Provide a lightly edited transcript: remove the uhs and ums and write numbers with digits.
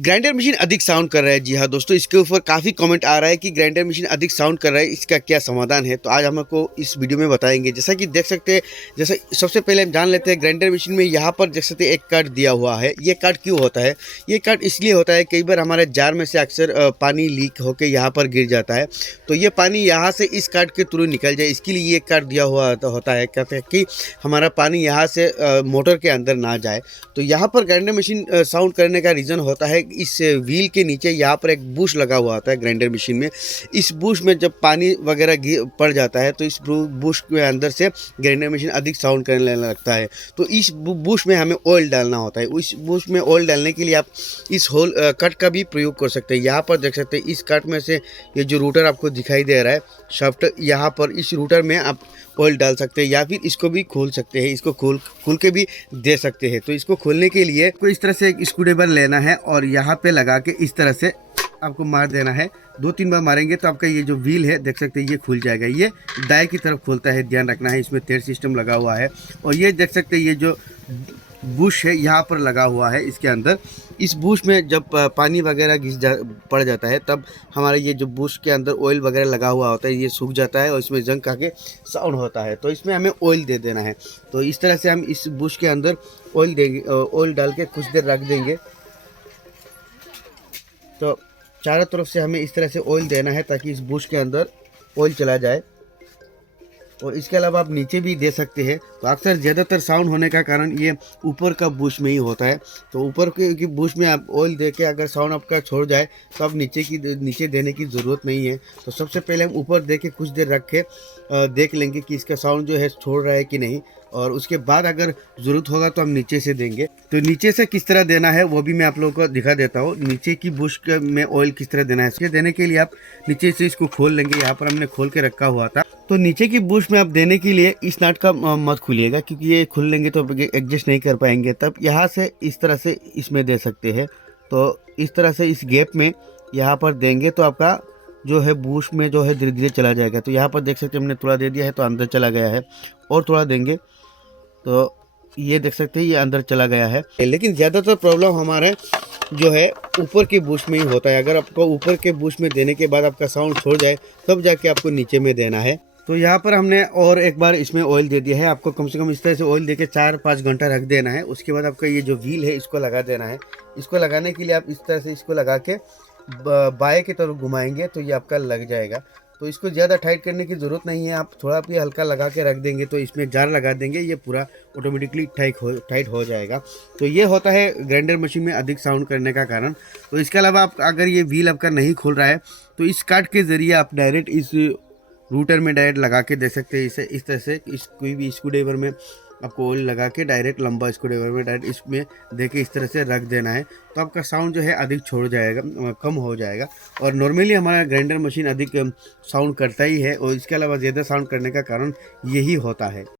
Grinder machine अधिक sound कर रहा है। जी हाँ दोस्तों, इसके ऊपर काफ़ी कमेंट आ रहा है कि ग्राइंडर मशीन अधिक साउंड कर रहा है, इसका क्या समाधान है। तो आज हम आपको इस वीडियो में बताएंगे। जैसा कि देख सकते हैं, जैसा सबसे पहले हम जान लेते हैं ग्राइंडर मशीन में यहाँ पर देख सकते हैं एक कार्ड दिया हुआ है। ये कार्ड क्यों होता है? ये कार्ड इसलिए होता है, कई बार हमारे जार में से अक्सर पानी लीक होकर यहाँ पर गिर जाता है, तो ये पानी यहाँ से इस कार्ड के थ्रू निकल जाए, इसके लिए ये कार्ड दिया हुआ होता है। कहते हैं कि हमारा पानी यहाँ से मोटर के अंदर ना जाए। तो यहाँ पर ग्राइंडर मशीन साउंड करने का रीज़न होता है, इस व्हील के नीचे यहाँ पर एक बुश लगा हुआ होता है ग्राइंडर मशीन में। इस बुश में जब पानी वगैरह पड़ जाता है तो इस बुश के अंदर से ग्राइंडर मशीन अधिक साउंड करने लगता है। तो इस बुश में हमें ऑयल डालना होता है। इस बुश में ऑयल डालने के लिए आप इस होल कट का भी प्रयोग कर सकते हैं। यहाँ पर देख सकते हैं इस कट में से ये जो रूटर आपको दिखाई दे रहा है शाफ्ट, यहाँ पर इस रूटर में आप ऑयल डाल सकते हैं या फिर इसको भी खोल सकते हैं। इसको खोल के भी दे सकते हैं। तो इसको खोलने के लिए आपको इस तरह से एक स्क्रूड्राइवर लेना है और यहाँ पे लगा के इस तरह से आपको मार देना है। 2-3 बार मारेंगे तो आपका ये जो व्हील है देख सकते हैं ये खुल जाएगा। ये दाएं की तरफ खुलता है, ध्यान रखना है। इसमें तेल सिस्टम लगा हुआ है और ये देख सकते हैं ये जो बुश है यहाँ पर लगा हुआ है इसके अंदर। इस बुश में जब पानी वगैरह पड़ जाता है तब हमारा ये जो बुश के अंदर ऑयल वगैरह लगा हुआ होता है ये सूख जाता है और इसमें जंग आके साउंड होता है। तो इसमें हमें ऑयल दे देना है। तो इस तरह से हम इस बुश के अंदर ऑयल देंगे, ऑयल डाल के कुछ देर रख देंगे। तो चारों तरफ से हमें इस तरह से ऑयल देना है ताकि इस बुश के अंदर ऑयल चला जाए। और इसके अलावा आप नीचे भी दे सकते हैं। तो अक्सर ज़्यादातर साउंड होने का कारण ये ऊपर का बुश में ही होता है। तो ऊपर के बुश में आप ऑयल दे के अगर साउंड आपका छोड़ जाए तो आप नीचे देने की ज़रूरत नहीं है। तो सबसे पहले हम ऊपर दे के कुछ देर रख के देख लेंगे कि इसका साउंड जो है छोड़ रहा है कि नहीं, और उसके बाद अगर ज़रूरत होगा तो हम नीचे से देंगे। तो नीचे से किस तरह देना है वो भी मैं आप लोगों को दिखा देता हूँ। नीचे की बुश में ऑयल किस तरह देना है, इसके देने के लिए आप नीचे से इसको खोल लेंगे। यहाँ पर हमने खोल के रखा हुआ था। तो नीचे की बुश में आप देने के लिए इस नट का मत खोलिएगा, क्योंकि ये खुल लेंगे तो एडजस्ट नहीं कर पाएंगे। तब यहाँ से इस तरह से इसमें दे सकते हैं। तो इस तरह से इस गैप में यहाँ पर देंगे तो आपका जो है बुश में जो है धीरे धीरे चला जाएगा। तो यहाँ पर देख सकते हैं हमने थोड़ा दे दिया है तो अंदर चला गया है, और थोड़ा देंगे तो ये देख सकते हैं ये अंदर चला गया है। लेकिन ज़्यादातर प्रॉब्लम हमारे जो है ऊपर के बुश में ही होता है। अगर आपको ऊपर के बुश में देने के बाद आपका साउंड छोड़ जाए तब जाके आपको नीचे में देना है। तो यहाँ पर हमने और एक बार इसमें ऑयल दे दिया है। आपको कम से कम इस तरह से ऑयल देके 4-5 घंटा रख देना है। उसके बाद आपका ये जो व्हील है इसको लगा देना है। इसको लगाने के लिए आप इस तरह से इसको लगा के बाएं की तरफ घुमाएंगे तो ये आपका लग जाएगा। तो इसको ज़्यादा टाइट करने की ज़रूरत नहीं है, आप थोड़ा भी हल्का लगा के रख देंगे तो इसमें जार लगा देंगे, ये पूरा ऑटोमेटिकली टाइट हो जाएगा। तो ये होता है ग्राइंडर मशीन में अधिक साउंड करने का कारण। तो इसके अलावा आप अगर ये व्हील आपका नहीं खुल रहा है तो इस कार्ड के ज़रिए आप डायरेक्ट इस रूटर में डायरेक्ट लगा के दे सकते हैं। इसे इस तरह से कोई भी स्क्रूड्राइवर में आपको ऑयल लगा के डायरेक्ट लंबा स्क्रूड्राइवर में डायरेक्ट इसमें दे के इस तरह से रख देना है। तो आपका साउंड जो है अधिक छोड़ जाएगा, कम हो जाएगा। और नॉर्मली हमारा ग्राइंडर मशीन अधिक साउंड करता ही है, और इसके अलावा ज़्यादा साउंड करने का कारण यही होता है।